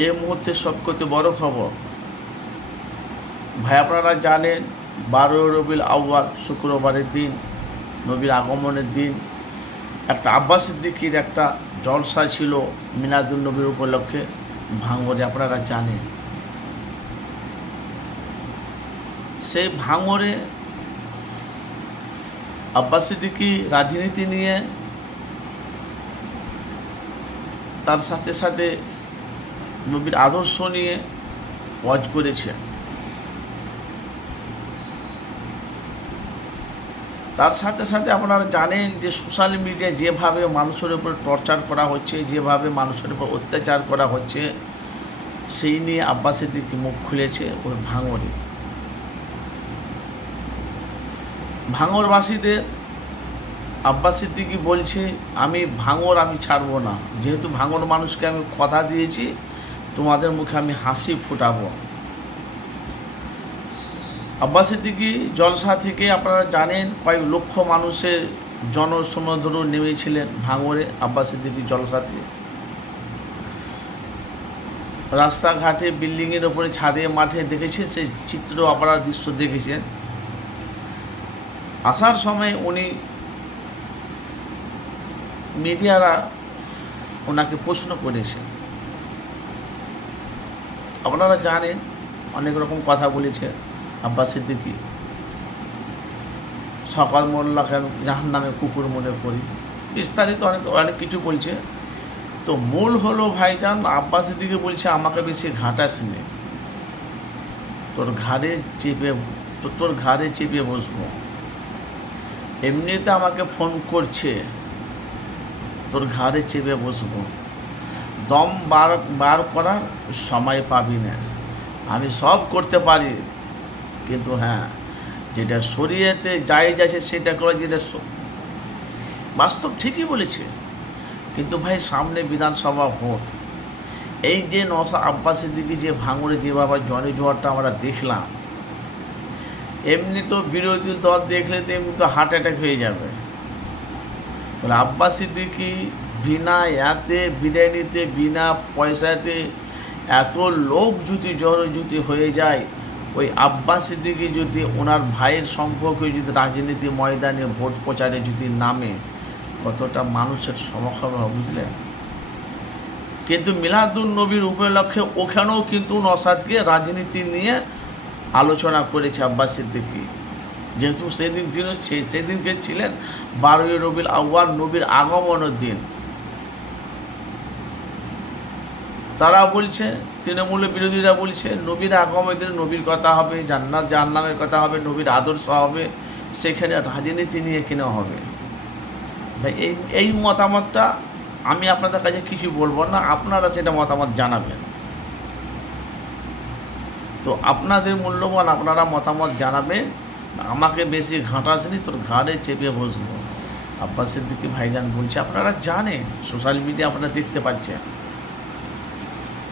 এই মুহূর্তে সবকতে বড় খবর। ভাই, আপনারা জানেন, বারোই রবিল আউ্য়াল শুক্রবারের দিন, নবীর আগমনের দিন, একটা আব্বাস সিদ্দিকির একটা জলসা ছিল মিনাদুল নবীর উপলক্ষে। ভাঙরে আপনারা জানেন। সেই ভাঙরে আব্বাস সিদ্দিকি রাজনীতি নিয়ে, তার সাথে সাথে নবীর আদর্শ নিয়ে ওয়াজ করেছে। তার সাথে সাথে আপনারা জানেন যে সোশ্যাল মিডিয়ায় যেভাবে মানুষের উপর টর্চার করা হচ্ছে, যেভাবে মানুষের উপর অত্যাচার করা হচ্ছে, সেই নিয়ে আব্বাসের দিকে মুখ খুলেছে? ওই ভাঙরে ভাঙরবাসীদের আব্বাস সিদ্দিকি বলছে, আমি ভাঙর আমি ছাড়বো না। যেহেতু ভাঙর মানুষকে আমি কথা দিয়েছি তোমাদের মুখে আমি হাসি ফুটাবো। আব্বাস সিদ্দিকি জলসা থেকে আপনারা জানেন, কয়েক লক্ষ মানুষের জনসমুদ্র নেমেছিলেন ভাঙরে আব্বাস সিদ্দিকি জলসাতে। রাস্তাঘাটে বিল্ডিংয়ের ওপরে ছাদে মাঠে দেখেছেন, সেই চিত্র আপনারা দৃশ্য দেখেছেন। আসার সময় উনি মিডিয়ারা ওনাকে প্রশ্ন করেছে আপনারা জানেন, অনেক রকম কথা বলেছে আব্বাস সিদ্দিকি। সকাল মোল্লাকে আমি জাহান নামে কুকুর মনে করি। বিস্তারিত অনেক অনেক কিছু বলছে। তো মূল হলো ভাইজান, আব্বাস সিদ্দিকি বলছে, আমাকে বেশি ঘাটাস নেই তোর ঘাড়ে চেপে তোর ঘাড়ে চেপে বসবো। এমনিতে আমাকে ফোন করছে, তোর ঘাড়ে চেপে বসবো। দম বার বার করার সময় পাবি না। আমি সব করতে পারি, কিন্তু হ্যাঁ যেটা শরীয়তে জায়েজ আছে সেটা করে যেটা বাস্তব ঠিকই বলেছে। কিন্তু ভাই, সামনে বিধানসভা ভোট। এই যে নশা আব্বাসের দিকে যে ভাঙড়ে যে বাবা জনে জোয়ারটা আমরা দেখলাম, এমনি তো বিরোধী দল দেখলে তো এমনি তো হার্ট অ্যাটাক হয়ে যাবে। বলে আব্বাস সিদ্দিকি বিনা এতে বিরিয়ানিতে বিনা পয়সাতে এত লোক যদি জড়ো যদি হয়ে যায়, ওই আব্বাস সিদ্দিকি যদি ওনার ভাইয়ের সম্পর্কে যদি রাজনীতি ময়দানে ভোট প্রচারে যদি নামে, কতটা মানুষের হবে বুঝলেন? কিন্তু মিলাদুল নবীর উপলক্ষে ওখানেও কিন্তু নসাদকে রাজনীতি নিয়ে আলোচনা করেছে আব্বাস সিদ্দিকি। যেহেতু সেদিন দিন সেদিনকে ছিলেন বারোই রবিল আউ্য়াল নবীর আগমনের দিন। তারা বলছে, তৃণমূলের বিরোধীরা বলছে, নবীর আগমনের দিন নবীর কথা হবে, জান্নাত জাহান্নামের কথা হবে, নবীর আদর্শ হবে, সেখানে রাজনীতি নিয়ে কেন হবে? ভাই, এই এই মতামতটা আমি আপনাদের কাছে কিছু বলব না, আপনারা সেটা মতামত জানাবেন। তো আপনাদের মূল্যবান আপনারা মতামত জানাবেন, আমাকে বেশি ঘাঁটাসনি তোর ঘাড়ে চেপে বসবো। আব্বাস সিদ্দিকি ভাইজান বলছে, আপনারা জানেন, সোশ্যাল মিডিয়া আপনারা দেখতে পাচ্ছেন।